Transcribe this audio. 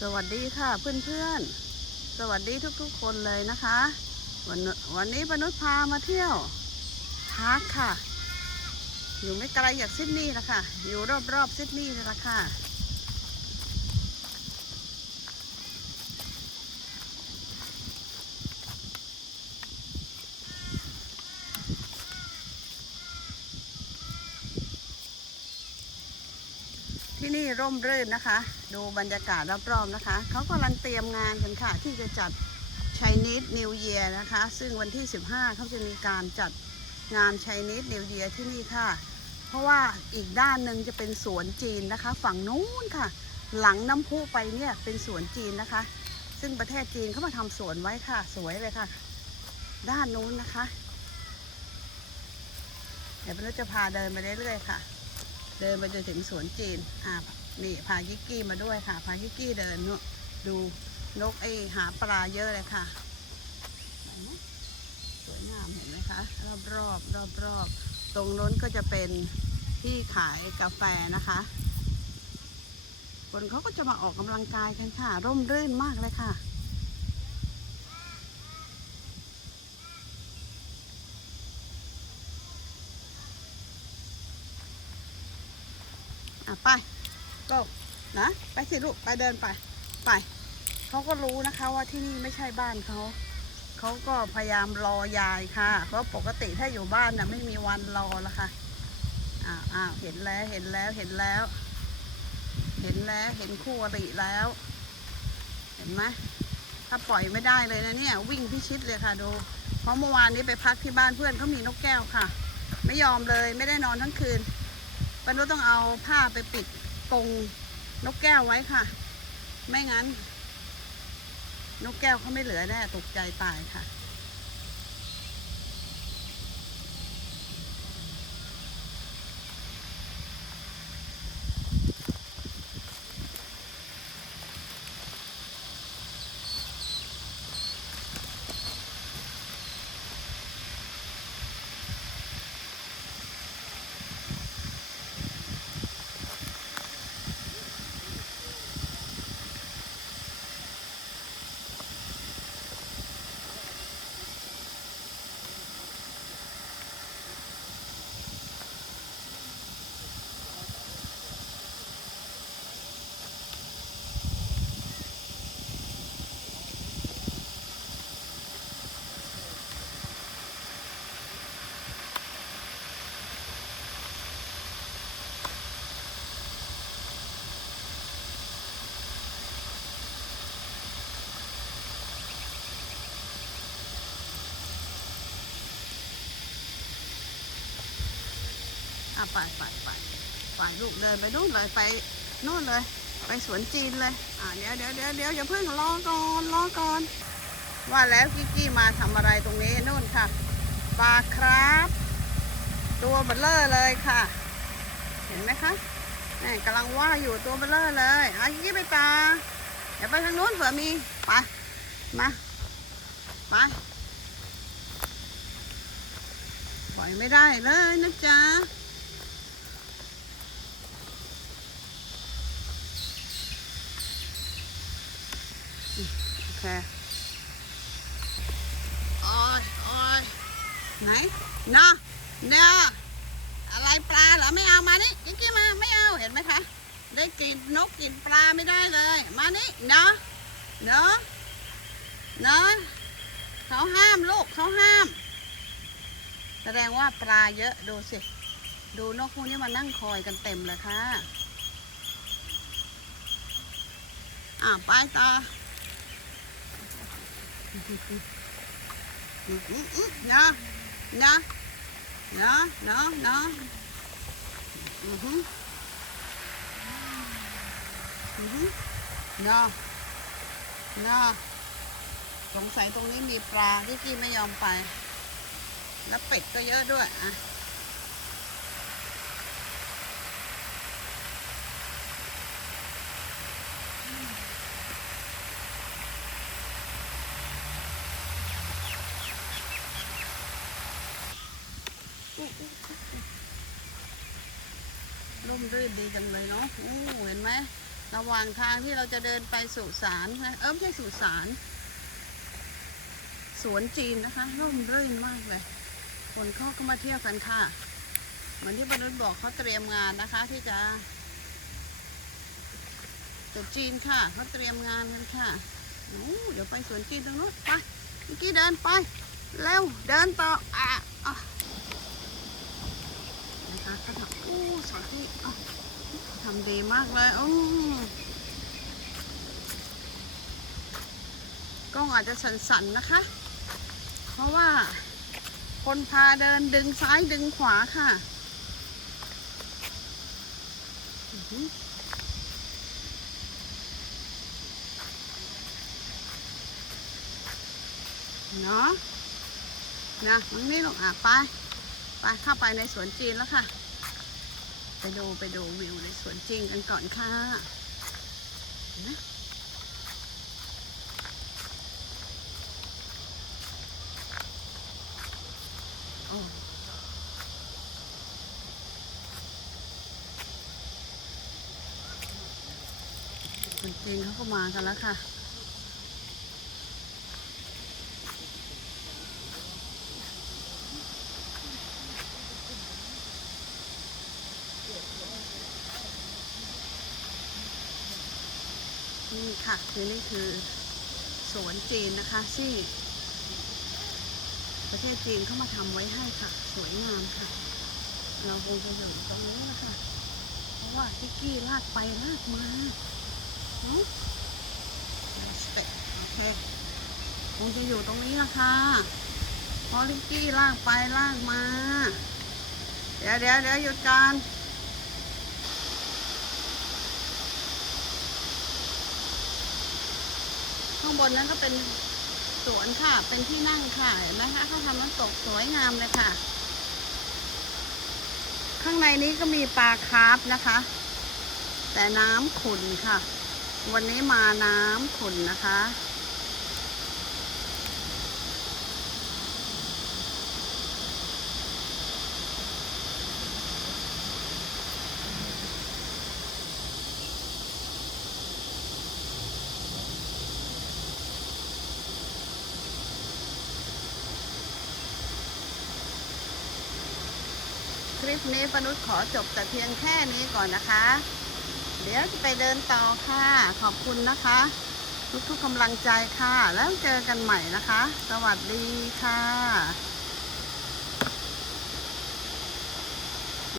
สวัสดีค่ะเพื่อนๆ สวัสดีทุกๆคนเลยนะคะ วันนวันนี้ปนุษย์พามาเที่ยวพาร์คค่ะ อยู่ไม่ไกลจากซิดนีย์นะคะอยู่รอบๆซิดนีย์นี่แหละค่ะที่นี่ร่มรื่นนะคะ ดูบรรยากาศรอบๆนะคะ เขากำลังเตรียมงานกันค่ะ ที่จะจัด Chinese New Year นะคะ ซึ่งวันที่ 15 เขาจะมีการจัดงาน Chinese New Year ที่นี่ค่ะ เพราะว่าอีกด้านหนึ่งจะเป็นสวนจีนนะคะ ฝั่งนู้นค่ะ หลังน้ำพุไปเนี่ยเป็นสวนจีนนะคะ ซึ่งประเทศจีนเขามาทำสวนไว้ค่ะ สวยเลยค่ะ ด้านนู้นนะคะ เดี๋ยวเราจะพาเดินไปเรื่อยๆค่ะ เดินไปจนถึงสวนจีนอ่า นี่พายิกกี้มาด้วยค่ะ พายิกกี้เดินดูนกไอหาปลาเยอะเลยค่ะสวยงามเห็นไหมคะรอบรอบรอบรอบๆตรงนู้นก็จะเป็นที่ขายกาแฟนะคะ คนเขาก็จะมาออกกำลังกายกันค่ะ ร่มรื่นมากเลยค่ะอะไป ก็นะไปสิลูกไปเดินไปไปเขาก็รู้นะคะว่าที่นี่ไม่ใช่บ้านเขาเขาก็พยายามรอยายค่ะ เพราะปกติถ้าอยู่บ้านน่ะไม่มีวันรอละค่ะอ่าอ้าวเห็นแล้วเห็นแล้วเห็นแล้ว เห็นแล้วเห็นคู่อริแล้ว เห็นไหมถ้าปล่อยไม่ได้เลยนะเนี่ย วิ่งพิชิตเลยค่ะดู เพราะเมื่อวานนี้ไปพักที่บ้านเพื่อนเขามีนกแก้วค่ะ ไม่ยอมเลยไม่ได้นอนทั้งคืนปนุต้องเอาผ้าไปปิด ตรงนกแก้วไว้ค่ะ ไม่งั้น นกแก้วเขาไม่เหลือแน่ตกใจตายค่ะะไปไปไปไปลูกเดินไปนู่นเลยไปนู่นเลย ไปสวนจีนเลยอ่าเดี๋ยวเดี๋ยวเดี๋ยวเดี๋ยวอย่าเพิ่งรอก่อนรอก่อน ว่าแล้วกิกกี้มาทำอะไรตรงนี้นู่นค่ะปลาครับ ตัวเบลเลอร์เลยค่ะ เห็นไหมคะนี่กำลังว่าอยู่ตัวเบลเลอร์เลยอะกิกกี้ไปปลาเดี๋ยวไปทางนู้นเผื่อมีไปมาไปปล่อยไม่ได้เลยนะจ๊ะ โอเคโอ้ยโอ้ยไหนเนาะเนาะอะไรปลาเหรอไม่เอามานี่กิ๊กกี้มาไม่เอาเห็นไหมคะ ได้กินนกกินปลาไม่ได้เลย มานี่เนาะเนาะเนาะเขาห้ามลูกเขาห้าม แสดงว่าปลาเยอะดูสิดูนกพวกนี้มานั่งคอยกันเต็มเลยค่ะ อ่าไปต่ออืมอืมอืมเนะเนาะเนาะเนาะเนาะอือฮึอือฮึเนาะเนาะสงสัยตรงนี้มีปลาที่กี้ไม่ยอมไป แล้วเป็ดก็เยอะด้วยอะ ร่มรื่นดีจังเลยเนาะอู้เห็นไหมระหว่างทางที่เราจะเดินไปสุสานนะเออไม่ใช่สุสานสวนจีนนะคะ ร่มรื่นมากเลยคนเขาก็มาเที่ยวกันค่ะ เหมือนที่บรรลุบอกเขาเตรียมงานนะคะ ที่จะตรุษจีนค่ะเขาเตรียมงานกันค่ะโอ้เดี๋ยวไปสวนจีนตรงนู้นไปเมื่อกี้เดินไป เร็ว เดินต่ออะอะนะคะเขาทำโอ้สวนที่ ทำดีมากเลยโอ้กล้องอาจจะสั่นๆนะคะ เพราะว่าคนพาเดินดึงซ้ายดึงขวาค่ะ เนาะนะมันนี่ลงอะไป ไปเข้าไปในสวนจีนแล้วค่ะ ไปดูไปดูวิวในสวนจีนกันก่อนค่ะนะโอ้คนจีนเขาก็มากันแล้วค่ะ นี่ค่ะคือนี่คือสวนจีนนะคะที่ประเทศจีนเข้ามาทำไว้ให้ค่ะ สวยงามค่ะ เราคงจะอยู่ตรงนี้นะคะเพราะว่าทิกกี้ลากไปลากมาเนอะโอเคคงจะอยู่ตรงนี้ละคะพราะทิกกี้ลากไปลากมา เดี๋ยวเดี๋ยวเดี๋ยวหยุดการ ข้างบนนั้นก็เป็นสวนค่ะ เป็นที่นั่งค่ะ เห็นไหมคะเขาทำน้ำตกสวยงามเลยค่ะ ข้างในนี้ก็มีปลาคาร์ฟนะคะ แต่น้ำขุ่นค่ะ วันนี้มาน้ำขุ่นนะคะ ลิปนี้ปนุษย์ขอจบแต่เพียงแค่นี้ก่อนนะคะ เดี๋ยวจะไปเดินต่อค่ะ ขอบคุณนะคะ ทุกๆกำลังใจค่ะ แล้วเจอกันใหม่นะคะ สวัสดีค่ะ